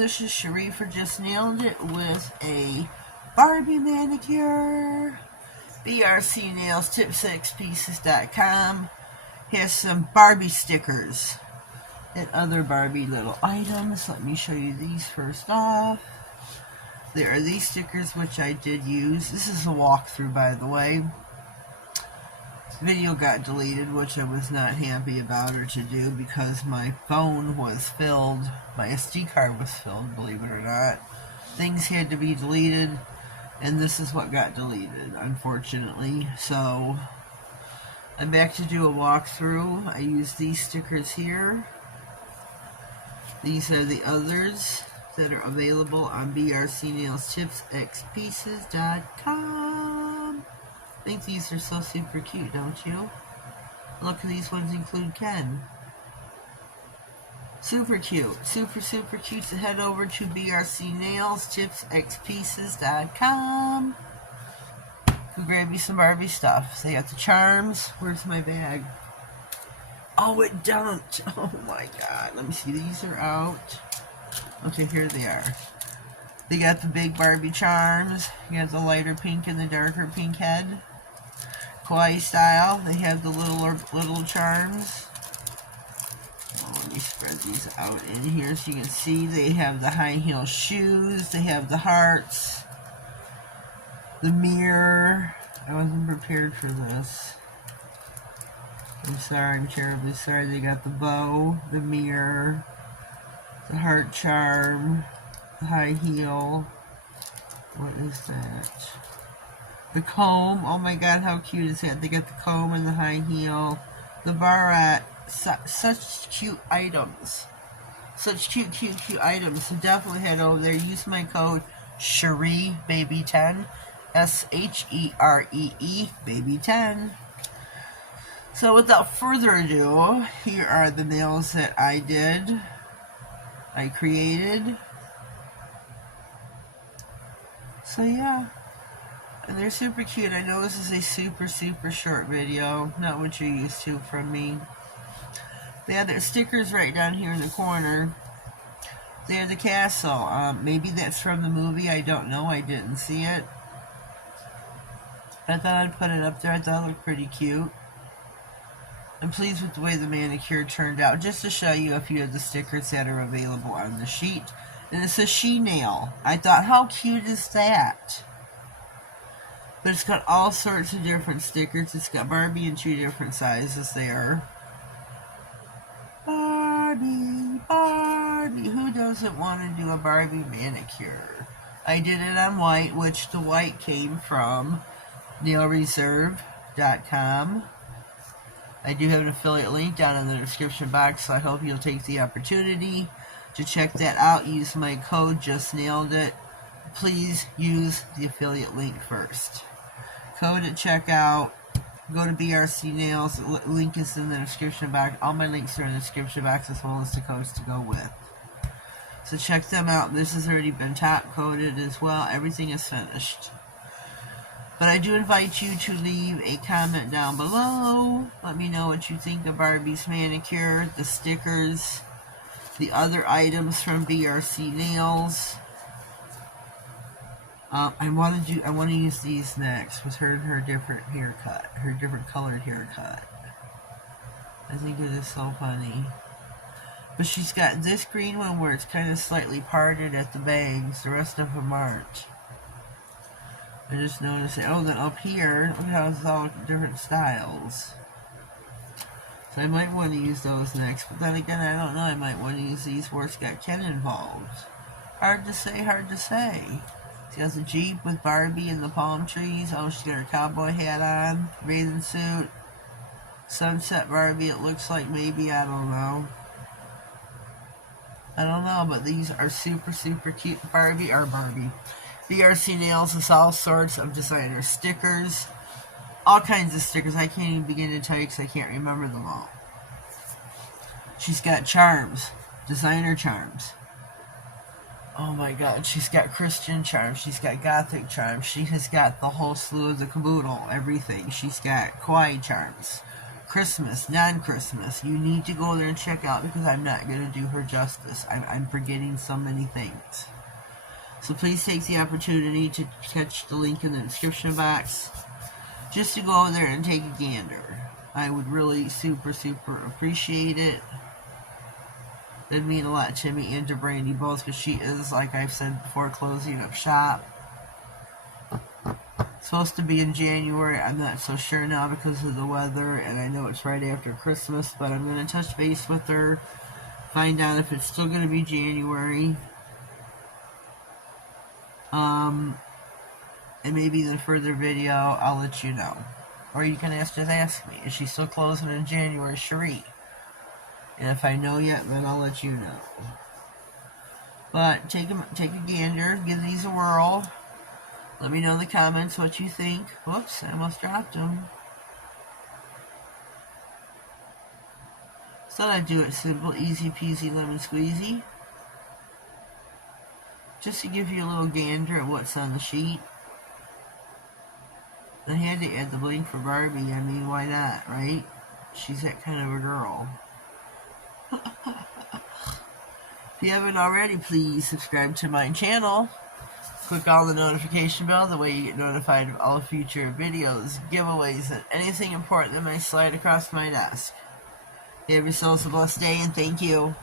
this is Cherie for Justnailedit with a Barbie manicure. BRCNails tip6pieces.com has some Barbie stickers and other Barbie little items. Let me show you these first off. There are these stickers which I did use. This is a walkthrough, by the way. Video got deleted, which I was not happy about or to do because my phone was filled, my SD card was filled, believe it or not. Things had to be deleted, and this is what got deleted, unfortunately. So I'm back to do a walkthrough. I use these stickers here. These are the others that are available on BRCNails tip6pieces.com. I think these are so super cute, don't you? Look, these ones include Ken. Super cute. Super cute. So head over to BRCNails tip6pieces.com. Go grab you some Barbie stuff. They got the charms. Where's my bag? Oh, it dumped. Oh my god. Let me see. These are out. Okay, here they are. They got the big Barbie charms. You got the lighter pink and the darker pink head. Kawaii style. They have the little charms. Oh, let me spread these out in here so you can see. They have the high heel shoes. They have the hearts. The mirror. I wasn't prepared for this. I'm sorry. I'm terribly sorry. They got the bow, the mirror, the heart charm, the high heel. What is that? The comb. Oh my god, how cute is that? They got the comb and the high heel. The barrette. Such cute items. Such cute items. So definitely head over there. Use my code SHEREE-BABY10. SHEREE baby10. So without further ado, here are the nails that I created. So yeah. And they're super cute. I know this is a super short video. Not what you're used to from me. They have their stickers right down here in the corner. They have the castle. Maybe that's from the movie. I don't know. I didn't see it. I thought I'd put it up there. I thought it looked pretty cute. I'm pleased with the way the manicure turned out. Just to show you a few of the stickers that are available on the sheet. And it's a she nail. I thought, how cute is that? But it's got all sorts of different stickers. It's got Barbie in 2 different sizes there. Barbie. Who doesn't want to do a Barbie manicure? I did it on white, which the white came from nailreserve.com. I do have an affiliate link down in the description box, so I hope you'll take the opportunity to check that out. Use my code Justnailedit. Please use the affiliate link first. Code at checkout. Go to BRCNails. The link is in the description box. All my links are in the description box as well as the codes to go with. So check them out. This has already been top coated as well. Everything is finished. But I do invite you to leave a comment down below. Let me know what you think of Barbie's manicure, the stickers, the other items from BRCNails. I want to use these next with her different haircut, her different colored haircut. I think it is so funny. But she's got this green one where it's kind of slightly parted at the bangs. The rest of them aren't. I just noticed it. Oh, then up here, look how it's all different styles. So I might want to use those next. But then again, I don't know. I might want to use these where it's got Ken involved. Hard to say. She has a Jeep with Barbie and the palm trees. Oh, she's got her cowboy hat on. Bathing suit. Sunset Barbie, it looks like, maybe. I don't know. But these are super cute. Barbie. BRCNails is all sorts of designer stickers. All kinds of stickers. I can't even begin to tell you because I can't remember them all. She's got charms. Designer charms. Oh my god. She's got Christian charms. She's got Gothic charms. She has got the whole slew of the caboodle. Everything. She's got kawaii charms. Christmas, non-Christmas. You need to go there and check out because I'm not going to do her justice. I'm forgetting so many things. So please take the opportunity to catch the link in the description box just to go over there and take a gander. I would really super appreciate it. It'd mean a lot to me and to Brandy both because she is, like I've said before, closing up shop. Supposed to be in January. I'm not so sure now because of the weather, and I know it's right after Christmas, but I'm going to touch base with her, find out if it's still going to be January. And maybe in a further video, I'll let you know. Or you can just ask me, is she still closing in January, Cherie? And if I know yet, then I'll let you know. But take a gander, give these a whirl. Let me know in the comments what you think. Whoops, I almost dropped them. Thought I'd do it simple, easy peasy, lemon squeezy. Just to give you a little gander at what's on the sheet. I had to add the bling for Barbie. I mean, why not, right? She's that kind of a girl. If you haven't already, please subscribe to my channel. Click on the notification bell, the way you get notified of all future videos, giveaways, and anything important that might slide across my desk. Have yourselves a blessed day, and thank you.